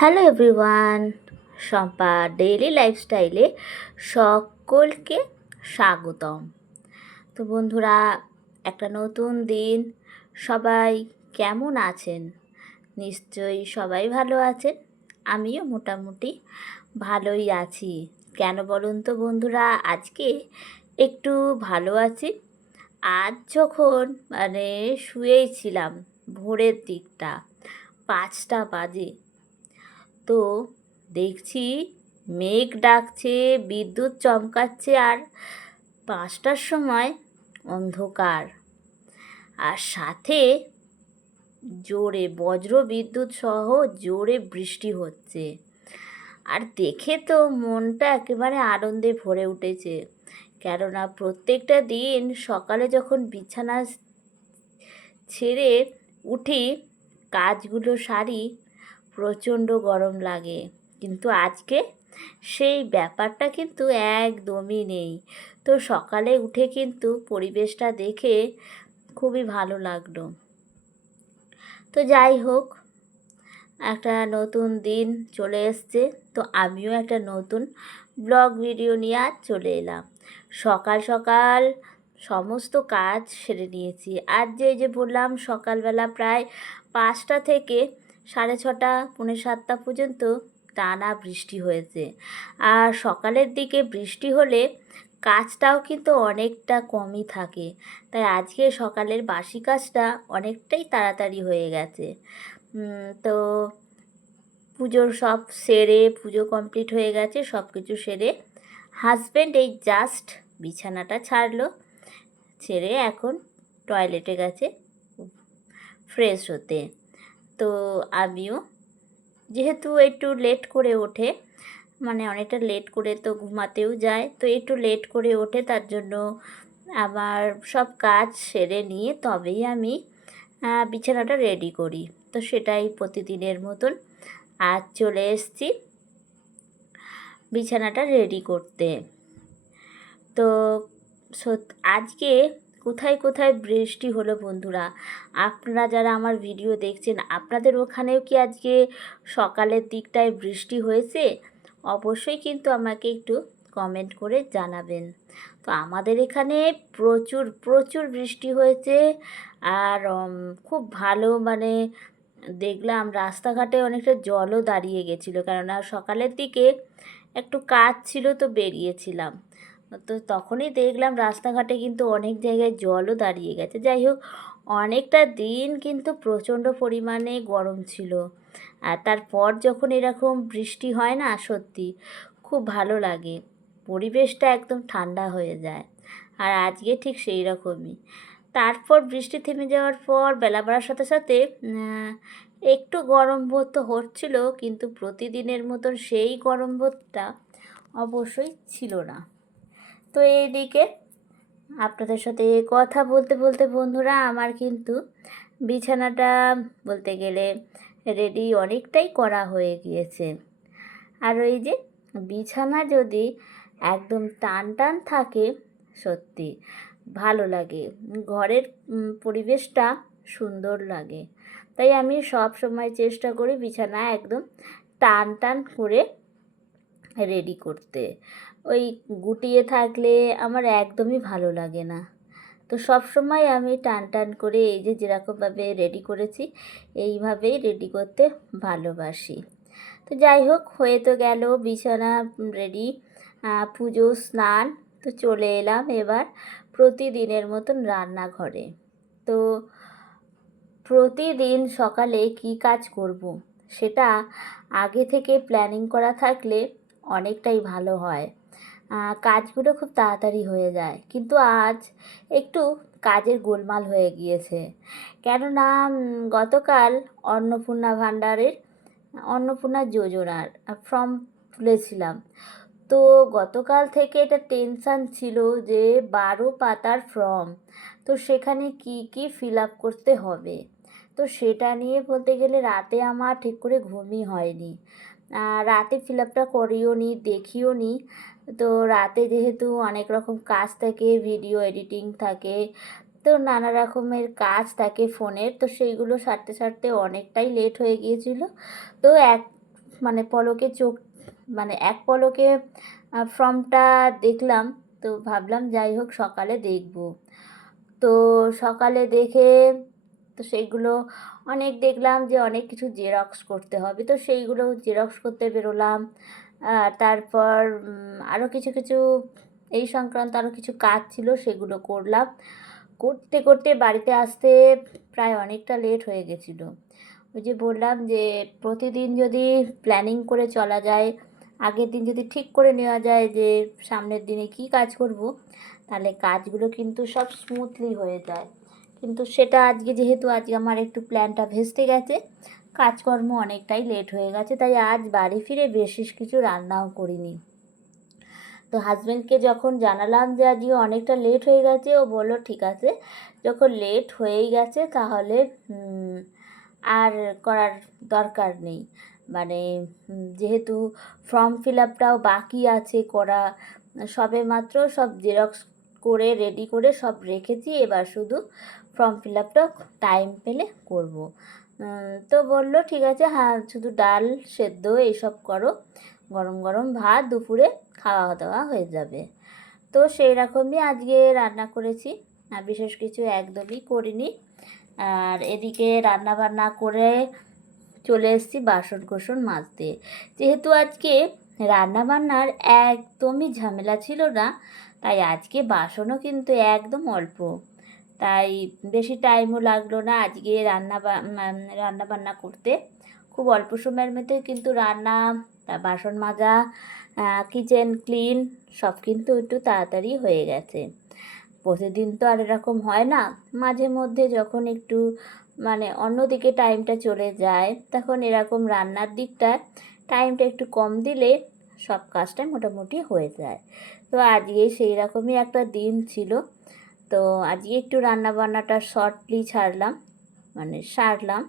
Hello everyone, Shampa daily লাইফস্টাইলে সকলকে স্বাগতম। তো বন্ধুরা, একটা নতুন দিন, সবাই কেমন আছেন? নিশ্চয়ই সবাই ভালো আছেন। আমিও মোটামুটি ভালোই আছি। কেন বলুন তো বন্ধুরা, আজকে একটু ভালো আছি। আজ যখন শুয়েই ছিলাম, ভোরের দিকটা 5টা বাজে, তো দেখছি মেঘ ডাকছে, বিদ্যুৎ চমকাচ্ছে, আর 5টার সময় অন্ধকার, আর সাথে জোরে বজ্র বিদ্যুৎ সহ জোরে বৃষ্টি হচ্ছে। আর দেখে তো মনটা একেবারে আনন্দে ভরে উঠেছে, কেননা প্রত্যেকটা দিন সকালে যখন বিছানা ছেড়ে উঠি, কাজগুলো সারি, প্রচণ্ড গরম লাগে, কিন্তু আজকে সেই ব্যাপারটা কিন্তু একদমই নেই। তো সকালে উঠে কিন্তু পরিবেশটা দেখে খুবই ভালো লাগলো। তো যাই হোক, একটা নতুন দিন চলে এসছে, তো আমিও একটা নতুন ব্লগ ভিডিও নিয়ে আজ চলে এলাম। সকাল সকাল সমস্ত কাজ সেরে নিয়েছি। আজ যে বললাম, সকালবেলা প্রায় 5টা থেকে 6:30, 6:45 পর্যন্ত টানা বৃষ্টি হয়েছে। আর সকালের দিকে বৃষ্টি হলে কাজটাও কিন্তু অনেকটা কমই থাকে, তাই আজকে সকালের বাসি কাজটা অনেকটাই তাড়াতাড়ি হয়ে গেছে। তো পুজোর সব সেরে, পুজো কমপ্লিট হয়ে গেছে, সব কিছু সেরে হাজব্যান্ড এই জাস্ট বিছানাটা ছাড়লো, ছেড়ে এখন টয়লেটে গেছে ফ্রেশ হতে। তো আমিও, যেহেতু একটু লেট করে ওঠে, অনেকটা লেট করে তো ঘুমাতেও যায়, তো একটু লেট করে ওঠে, তার জন্য আমার সব কাজ সেরে নিয়ে তবেই আমি বিছানাটা রেডি করি। তো সেটাই প্রতিদিনের মতন আজ চলে এসেছি বিছানাটা রেডি করতে। তো আজকে কোথায় কোথায় বৃষ্টি হলো বন্ধুরা, আপনারা যারা আমার ভিডিও দেখছেন, আপনাদের ওখানেও কি আজকে সকালের দিকটায় বৃষ্টি হয়েছে? অবশ্যই কিন্তু আমাকে একটু কমেন্ট করে জানাবেন। তো আমাদের এখানে প্রচুর প্রচুর বৃষ্টি হয়েছে। আর খুব ভালো, দেখলাম রাস্তাঘাটে অনেকটা জলও দাঁড়িয়ে গেছিলো, কেননা সকালের দিকে একটু কাজ ছিল, তো বেরিয়েছিলাম, তো তখনই দেখলাম রাস্তাঘাটে কিন্তু অনেক জায়গায় জলও দাঁড়িয়ে গেছে। যাই হোক, অনেকটা দিন কিন্তু প্রচণ্ড পরিমাণে গরম ছিল, আর তারপর যখন এরকম বৃষ্টি হয় না, সত্যি খুব ভালো লাগে, পরিবেশটা একদম ঠান্ডা হয়ে যায়। আর আজকে ঠিক সেই রকমই। তারপর বৃষ্টি থেমে যাওয়ার পর বেলা বাড়ার সাথে সাথে একটু গরম বোধ তো হচ্ছিল, কিন্তু প্রতিদিনের মতন সেই গরম বোধটা অবশ্যই ছিল না। তো এইদিকে আপনাদের সাথে কথা বলতে বলতে বন্ধুরা, আমার কিন্তু বিছানাটা বলতে গেলে রেডি অনেকটাই করা হয়ে গিয়েছে। আর ওই যে বিছানা যদি একদম টান টান থাকে, সত্যি ভালো লাগে, ঘরের পরিবেশটা সুন্দর লাগে। তাই আমি সব সময় চেষ্টা করি বিছানা একদম টান টান করে রেডি করতে। ওই গুটিয়ে থাকলে আমার একদমই ভালো লাগে না। তো সব সময় আমি টান টান করে, এই যে যেরকমভাবে রেডি করেছি, এইভাবেই রেডি করতে ভালোবাসি। তো যাই হোক, হয়ে তো গেল বিছানা রেডি, পুজো, স্নান, তো চলে এলাম এবার প্রতিদিনের মতন রান্নাঘরে। তো প্রতিদিন সকালে কি কাজ করব, সেটা আগে থেকে প্ল্যানিং করা থাকলে অনেকটাই ভালো হয়, কাজগুলো খুব তাড়াতাড়ি হয়ে যায়। কিন্তু আজ একটু কাজের গোলমাল হয়ে গিয়েছে, কেননা গতকাল অন্নপূর্ণা যোজনার ফর্ম তুলেছিলাম। তো গতকাল থেকে এটা টেনশান ছিল যে 12 পাতার ফর্ম, তো সেখানে কি কি ফিল আপ করতে হবে, তো সেটা নিয়ে বলতে গেলে রাতে আমার ঠিক করে ঘুমই হয়নি। রাতে ফিল আপটা করিও নি, দেখিও নি। তো রাতে যেহেতু অনেক রকম কাজ থাকে, ভিডিও এডিটিং থাকে, তো নানা রকমের কাজ থাকে ফোনের, তো সেইগুলো সারতে সারতে অনেকটাই লেট হয়ে গিয়েছিল। তো মানে পলকে চোখ মানে এক পলকে ফর্মটা দেখলাম। তো ভাবলাম যাই হোক সকালে দেখব। তো সকালে দেখে তো সেইগুলো অনেক দেখলাম যে অনেক কিছু জেরক্স করতে হবে, তো সেইগুলো জেরক্স করতে বেরোলাম। তারপর আরও কিছু কিছু এই সংক্রান্ত আরও কিছু কাজ ছিল, সেগুলো করলাম। করতে করতে বাড়িতে আসতে প্রায় অনেকটা লেট হয়ে গেছিলো। ওই যে বললাম যে প্রতিদিন যদি প্ল্যানিং করে চলা যায়, আগের দিন যদি ঠিক করে নেওয়া যায় যে সামনের দিনে কি কাজ করব, তাহলে কাজগুলো কিন্তু সব স্মুথলি হয়ে যায়। কিন্তু সেটা আজকে আমার একটু প্ল্যানটা ভেস্তে গেছে, কাজকর্ম অনেকটাই লেট হয়ে গেছে, তাই আজ বাড়ি ফিরে বিশেষ কিছু রান্নাও করিনি। তো হাজব্যান্ডকে যখন জানালাম যে আজকে অনেকটা লেট হয়ে গেছে, ও বলল ঠিক আছে, যখন লেট হয়েই গেছে তাহলে আর করার দরকার নেই। মানে যেহেতু ফর্ম ফিল আপটাও বাকি আছে করা, সবে মাত্র সব জেরক্স করে রেডি করে সব রেখেছি, এবার শুধু ফর্ম ফিল আপটা টাইম পেলে করব। তো বলল ঠিক আছে, হ্যাঁ শুধু ডাল সেদ্ধ এইসব করো, গরম গরম ভাত দুপুরে খাওয়া দাওয়া হয়ে যাবে। তো সেই রকমই আজকে রান্না করেছি, বিশেষ কিছু একদমই করিনি। আর এদিকে রান্না বান্না করে চলে এসেছি বাসন কোসন মাজতে। যেহেতু আজকে রান্না বান্নার একদমই ঝামেলা ছিল না, তাই আজকে বাসনও কিন্তু একদম অল্প, তাই বেশি টাইমও লাগলো না আজকে রান্না বান্না করতে। খুব অল্প সময়ের মধ্যে কিন্তু রান্না, বাসন মাজা, কিচেন ক্লিন সব কিন্তু একটু তাড়াতাড়ি হয়ে গেছে। প্রতিদিন তো আর এরকম হয় না, মাঝে মধ্যে যখন একটু মানে অন্যদিকে টাইমটা চলে যায়, তখন এরকম রান্নার দিকটা টাইমটা একটু কম দিলে সব কাজটা মোটামুটি হয়ে যায়। তো আজকে সেই রকমই একটা দিন ছিল। তো আজকে একটু রান্না বান্নাটা শর্টলি সারলাম।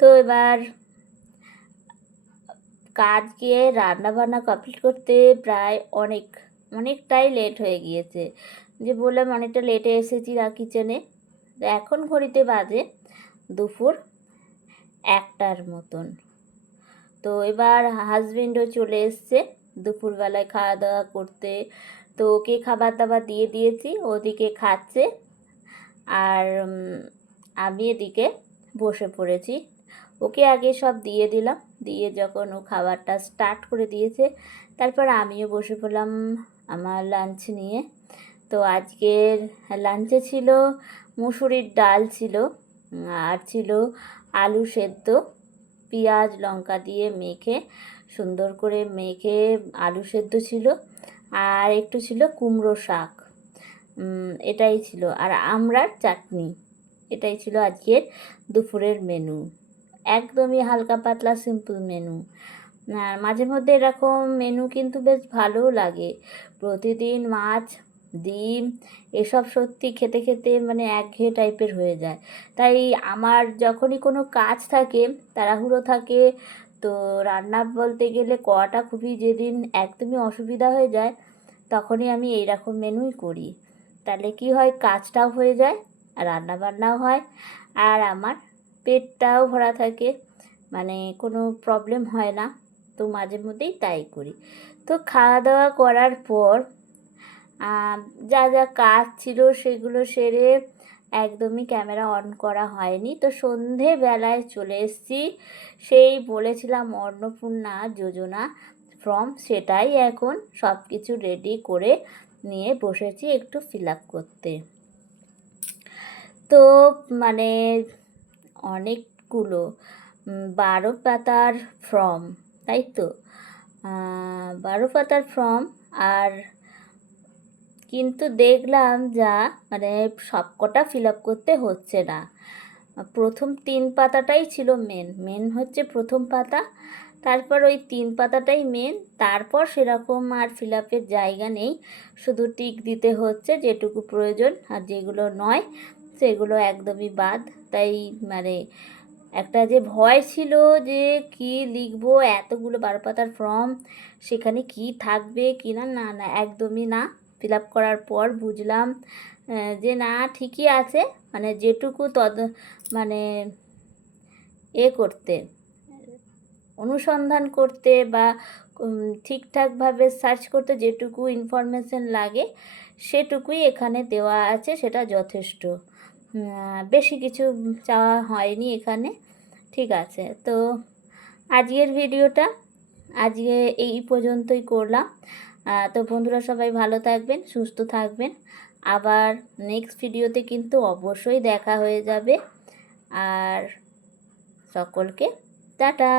তো এবার কাজকে রান্না বান্না কমপ্লিট করতে প্রায় অনেকটাই লেট হয়ে গিয়েছে। যে বললাম অনেকটা লেটে এসেছি কিচেনে। এখন ঘড়িতে বাজে দুপুর 1টার মতন। তো এবার হাজবেন্ডও চলে এসছে দুপুরবেলায় খাওয়া দাওয়া করতে। তো ওকে খাবার দাবার দিয়ে দিয়েছি, ওদিকে খাচ্ছে, আর আমি এদিকে বসে পড়েছি। ওকে আগে সব দিয়ে দিলাম, দিয়ে যখন ও খাবারটা স্টার্ট করে দিয়েছে, তারপর আমিও বসে পড়লাম আমার লাঞ্চ নিয়ে। তো আজকের লাঞ্চে ছিল মুসুরির ডাল ছিল, আর ছিল আলু সেদ্ধ, পেঁয়াজ লঙ্কা দিয়ে মেখে সুন্দর করে মেখে আলু সেদ্ধ ছিল, আর একটু ছিল কুমড়ো শাক, এটাই ছিল, আর আমড়ার চাটনি। এটাই ছিল আজকের দুপুরের মেনু। একদমই হালকা পাতলা সিম্পল মেনু। আর মাঝে মধ্যে এরকম মেনু কিন্তু বেশ ভালোও লাগে। প্রতিদিন মাছ ডিম এসব সত্যি খেতে খেতে মানে একঘেয়ে টাইপের হয়ে যায়। তাই আমার যখনই কোনো কাজ থাকে, তাড়াহুড়ো থাকে, তো রান্না বলতে গেলে করাটা খুবই, যেদিন একদমই অসুবিধা হয়ে যায়, তখনই আমি এই রকম মেনুই করি। তাহলে কি হয়, কাজটাও হয়ে যায় আর রান্নাবান্নাও হয়, আর আমার পেটটাও ভরা থাকে, মানে কোনো প্রবলেম হয় না। তো মাঝে মধ্যেই তাই করি। তো খাওয়া দাওয়া করার পর যা যা কাজ ছিল সেগুলো সেরে একদমই ক্যামেরা অন করা হয়নি। তো সন্ধেবেলায় চলে এসেছি, সেই বলেছিলাম অন্নপূর্ণা যোজনা ফর্ম, সেটাই এখন সব কিছু রেডি করে নিয়ে বসেছি একটু ফিল আপ করতে। তো মানে অনেকগুলো 12 পাতার ফর্ম, তাই তো 12 পাতার ফর্ম। আর কিন্তু দেখলাম যা মানে সবকটা ফিল আপ করতে হচ্ছে না। প্রথম 3 পাতাটাই ছিল মেন হচ্ছে প্রথম পাতা, তারপর ওই 3 পাতাটাই মেন, তারপর সেরকম আর ফিল আপের জায়গা নেই, শুধু টিক দিতে হচ্ছে যেটুকু প্রয়োজন, আর যেগুলো নয় সেগুলো একদমই বাদ। তাই মানে একটা যে ভয় ছিল যে কি লিখবো, এতগুলো 12 পাতার ফর্ম, সেখানে কি থাকবে কি না, না না একদমই না। ফিল আপ করার পর বুঝলাম যে না ঠিকই আছে, মানে যেটুকু মানে করতে, অনুসন্ধান করতে বা ঠিকঠাকভাবে সার্চ করতে যেটুকু ইনফরমেশন লাগে সেটুকুই এখানে দেওয়া আছে, সেটা যথেষ্ট। বেশি কিছু চাওয়া হয়নি এখানে। ঠিক আছে, তো আজকের ভিডিওটা আজকে এই পর্যন্তই করলাম। তো বন্ধুরা সবাই ভালো থাকবেন, সুস্থ থাকবেন। আবার নেক্সট ভিডিওতে কিন্তু অবশ্যই দেখা হয়ে যাবে। আর সকলকে টাটা।